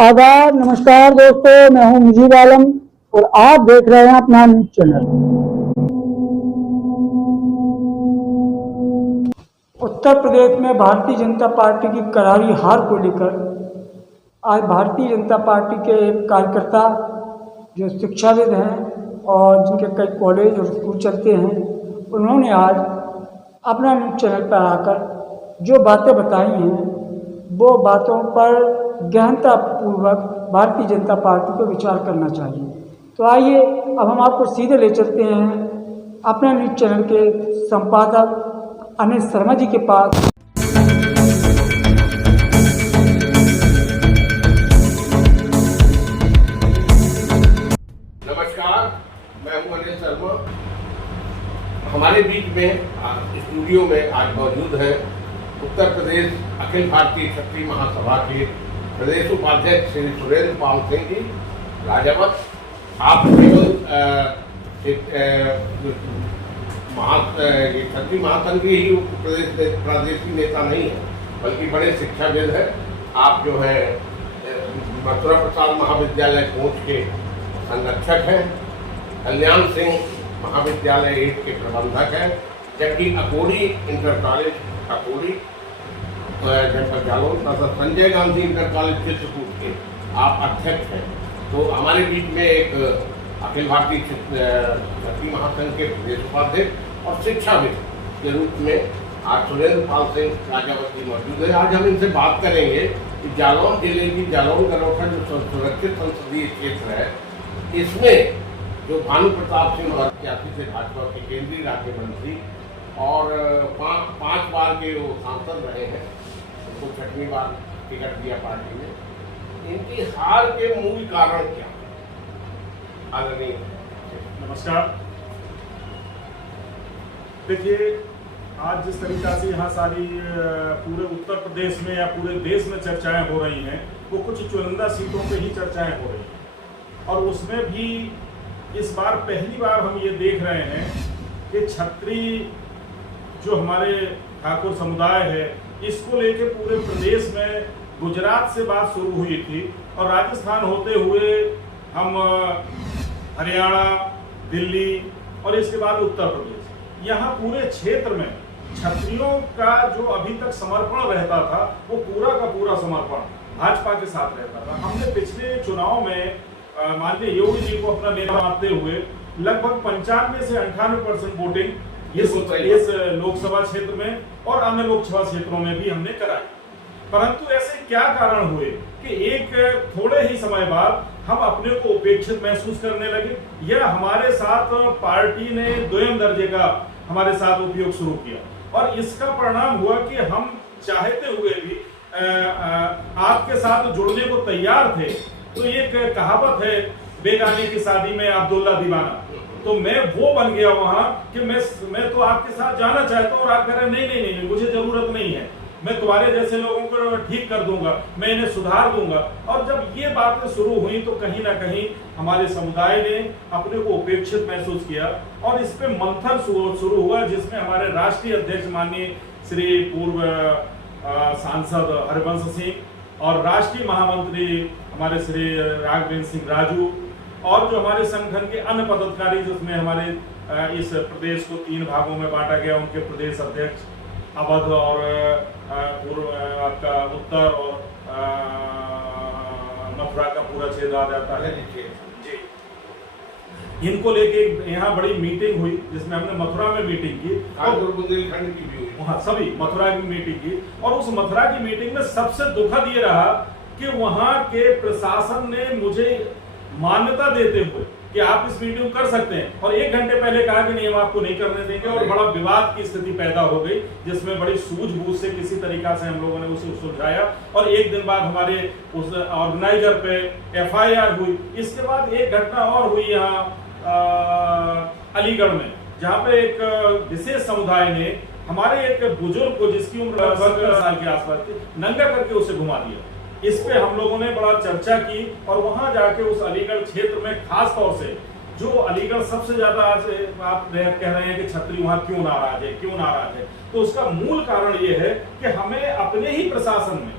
आदाब, नमस्कार दोस्तों, मैं हूं मुजीब आलम और आप देख रहे हैं अपना न्यूज चैनल। उत्तर प्रदेश में भारतीय जनता पार्टी की करारी हार को लेकर आज भारतीय जनता पार्टी के एक कार्यकर्ता जो शिक्षाविद हैं और जिनके कई कॉलेज और स्कूल चलते हैं, उन्होंने आज अपना न्यूज चैनल पर आकर जो बातें बताई हैं वो बातों पर गहनतापूर्वक भारतीय जनता पार्टी को विचार करना चाहिए। तो आइए अब हम आपको सीधे ले चलते हैं अपने न्यूज चैनल के संपादक अनिल शर्मा जी के पास। नमस्कार, मैं हूं अनिल शर्मा। हमारे बीच में स्टूडियो में आज मौजूद है उत्तर प्रदेश अखिल भारतीय क्षत्रिय महासभा के प्रदेश उपाध्यक्ष श्री सुरेंद्र पाल सिंह जी राजावत। आप केवल क्षत्रिय महासंघ के ही प्रादेशिक नेता नहीं है, बल्कि बड़े शिक्षाविद हैं। आप जो है मथुरा प्रसाद महाविद्यालय कोच के संरक्षक हैं, कल्याण सिंह महाविद्यालय 8 के प्रबंधक हैं, जबकि अकोड़ी इंटर कॉलेज अकोड़ी जनपद जालौन तथा संजय गांधी इंटर कॉलेज चित्रकूट के आप अध्यक्ष हैं। तो हमारे बीच में एक अखिल भारतीय क्षत्रिय महासंघ के प्रदेश उपाध्यक्ष और शिक्षाविद के रूप में आज सुरेंद्र पाल सिंह राजावत जी मौजूद है। आज हम इनसे बात करेंगे कि जालौन जिले की जालौन गनौटा जो सुरक्षित संसदीय क्षेत्र है, इसमें जो भानु प्रताप सिंह और से भाजपा के केंद्रीय राज्य मंत्री और 5 बार के वो सांसद रहे हैं, उनको 6वीं बार टिकट दिया पार्टी ने, इनकी हार के मूल कारण क्या? आदरणीय नमस्कार। देखिए, आज जिस तरीका से यहाँ सारी पूरे उत्तर प्रदेश में या पूरे देश में चर्चाएं हो रही हैं, वो कुछ चुनिंदा सीटों पे ही चर्चाएं हो रही हैं, और उसमें भी इस बार पहली बार हम ये देख रहे हैं कि क्षत्रिय जो हमारे ठाकुर समुदाय है, इसको लेके पूरे प्रदेश में गुजरात से बात शुरू हुई थी और राजस्थान होते हुए हम हरियाणा, दिल्ली और इसके बाद उत्तर प्रदेश, यहाँ पूरे क्षेत्र में क्षत्रियों का जो अभी तक समर्पण रहता था, वो पूरा का पूरा समर्पण भाजपा के साथ रहता था। हमने पिछले चुनाव में माननीय योगी जी को अपना नेता मानते हुए लगभग 95 से 98% वोटिंग इस लोकसभा क्षेत्र में और अन्य लोकसभा क्षेत्रों में भी हमने कराई। परंतु ऐसे क्या कारण हुए कि एक थोड़े ही समय बाद हम अपने को उपेक्षित महसूस करने लगे, या हमारे साथ पार्टी ने द्वितीय दर्जे का हमारे साथ उपयोग शुरू किया, और इसका परिणाम हुआ कि हम चाहते हुए भी आपके साथ जुड़ने को तैयार थे। तो एक कहावत है, बेगाने की शादी में अब्दुल्ला दीवाना, तो मैं वो बन गया वहां कि मैं तो आपके साथ जाना चाहता हूँ, और आप कह रहे हैं नहीं, मुझे जरूरत नहीं है, मैं तुम्हारे जैसे लोगों को ठीक कर दूंगा, मैं इन्हें सुधार दूंगा। और जब ये बातें शुरू हुई तो कहीं ना कहीं हमारे समुदाय ने अपने को उपेक्षित महसूस किया, और इस पे मंथन शुरू हुआ, जिसमें हमारे राष्ट्रीय अध्यक्ष माननीय श्री पूर्व सांसद हरिवंश सिंह और राष्ट्रीय महामंत्री हमारे श्री राघवेंद्र सिंह राजू और जो हमारे संगठन के अन्य पदाधिकारी, जिसमें हमारे इस प्रदेश को 3 भागों में बांटा गया, उनके प्रदेश अध्यक्ष अवध और पूर्व आपका उत्तर और मथुरा का पूरा क्षेत्र आ जाता है जी। इनको लेके यहाँ बड़ी मीटिंग हुई, जिसमें हमने मथुरा में मीटिंग की और बुंदेलखंड की भी हुई, वहाँ सभी मथुरा की मीटिंग की। और उस मथुरा की मीटिंग में सबसे दुखद ये रहा कि वहाँ के प्रशासन ने मुझे मान्यता देते हुए कि आप इस मीटिंग कर सकते हैं, और 1 घंटे पहले कहा कि नहीं, हम आपको नहीं करने देंगे, और बड़ा विवाद की स्थिति पैदा हो गई, जिसमें बड़ी सूझबूझ से किसी तरीका से हम लोगों ने उसे सुलझाया, और 1 दिन बाद हमारे उस ऑर्गेनाइजर पे FIR हुई। इसके बाद एक घटना और हुई यहाँ अलीगढ़ में, जहाँ पे एक विशेष समुदाय ने हमारे एक बुजुर्ग को, जिसकी उम्र 17 साल के आसपास थी, नंगा करके उसे घुमा दिया। इस पे हम लोगों ने बड़ा चर्चा की, और वहां जाके उस अलीगढ़ क्षेत्र में खास तौर से जो अलीगढ़ सबसे ज्यादा आज आप कह रहे हैं कि छत्री वहां क्यों नाराज है, तो उसका मूल कारण ये है कि हमें अपने ही प्रशासन में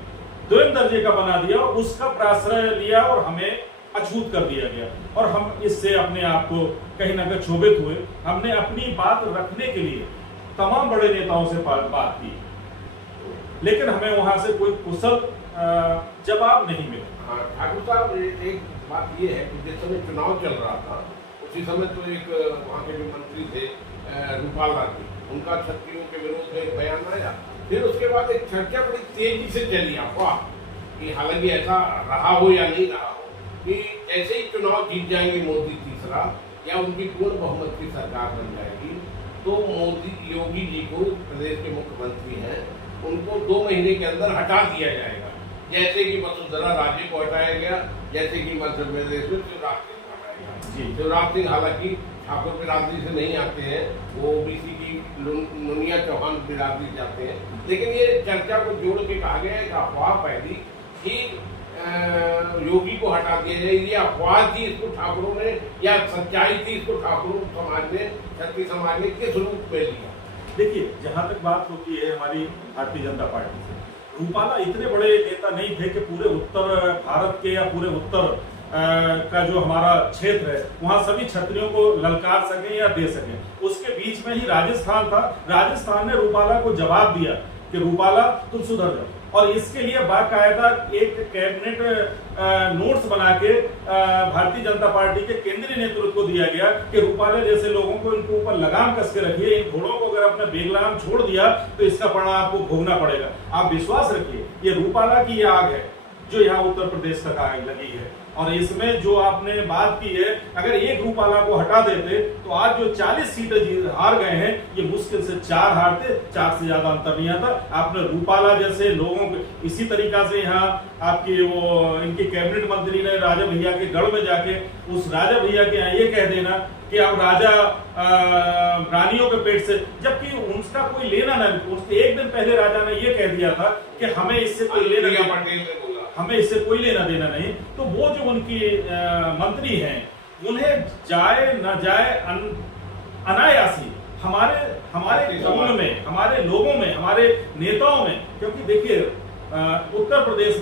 दोयम दर्जे का बना दिया और उसका प्राश्रय लिया और हमें अछूत कर दिया गया और हम इससे अपने आप को कहीं ना कहीं क्षोभित हुए। हमने अपनी बात रखने के लिए तमाम बड़े नेताओं से बात की, लेकिन हमें वहां से कोई कुशल जवाब नहीं मिला। ठाकुर साहब, एक बात ये है कि जिस समय चुनाव चल रहा था उसी समय तो एक वहाँ के जो मंत्री थे रूपाल राठी, उनका क्षत्रियों के विरोध में एक बयान आया। फिर उसके बाद एक चर्चा बड़ी तेजी से चली अफवाह कि हालांकि ऐसा रहा हो या नहीं रहा हो कि जैसे ही चुनाव जीत जाएंगे मोदी तीसरा या उनकी पूर्ण बहुमत की सरकार बन जाएगी तो मोदी योगी जी को प्रदेश के मुख्यमंत्री हैं उनको 2 महीने के अंदर हटा दिया जाएगा, जैसे कि वसुंधरा राजे को हटाया गया, जैसे कि मध्य प्रदेश में शिवराज सिंह को हटाया गया। शिवराज सिंह हालांकि ठाकुर बिरादरी से नहीं आते हैं, वो ओबीसी की नुनिया चौहान बिरादरी से आते हैं, लेकिन ये चर्चा को जोड़ के कहा गया है कि अफवाह फैली कि योगी को हटा दिया जाए। ये अफवाह थी, इसको ठाकुरों ने या सच्चाई थी, इसको ठाकुरों समाज ने, क्षत्रिय समाज ने किस रूप में लिया? देखिए, जहां तक बात होती है हमारी भारतीय जनता पार्टी से, रूपाला इतने बड़े नेता नहीं थे कि पूरे उत्तर भारत के या पूरे उत्तर का जो हमारा क्षेत्र है वहां सभी क्षत्रियों को ललकार सके या दे सके। उसके बीच में ही राजस्थान था। राजस्थान ने रूपाला को जवाब दिया कि रूपाला तुम सुधर जाओ, और इसके लिए बाकायदा एक कैबिनेट नोट्स बना के भारतीय जनता पार्टी के केंद्रीय नेतृत्व को दिया गया कि रूपाला जैसे लोगों को इनके ऊपर लगाम कस के रखिए, इन घोड़ों को अगर आपने बेलगाम छोड़ दिया तो इसका परिणाम आपको भोगना पड़ेगा। आप विश्वास रखिए, ये रूपाला की आग है जो यहाँ उत्तर प्रदेश तक आग लगी है, और इसमें जो आपने बात की है, अगर एक रूपाला को हटा देते तो आज जो 40 सीटें हार गए हैं ये मुश्किल से 4 हारते, 4 से ज्यादा अंतर नहीं आता। आपने रूपाला जैसे लोगों को इसी तरीका से यहाँ आपकी वो इनकी कैबिनेट मंत्री ने राजा भैया के गढ़ में जाके उस राजा भैया के यहाँ ये कह देना कि अब राजा रानियों के पेट से, जबकि उनका कोई लेना नहीं। उसके एक दिन पहले राजा ने ये कह दिया था कि हमें इससे कोई लेना देना नहीं। तो वो जो उनकी मंत्री हैं उन्हें जाए न जाए अनायासी हमारे खून में, हमारे लोगों में, हमारे नेताओं में, क्योंकि देखिए उत्तर प्रदेश में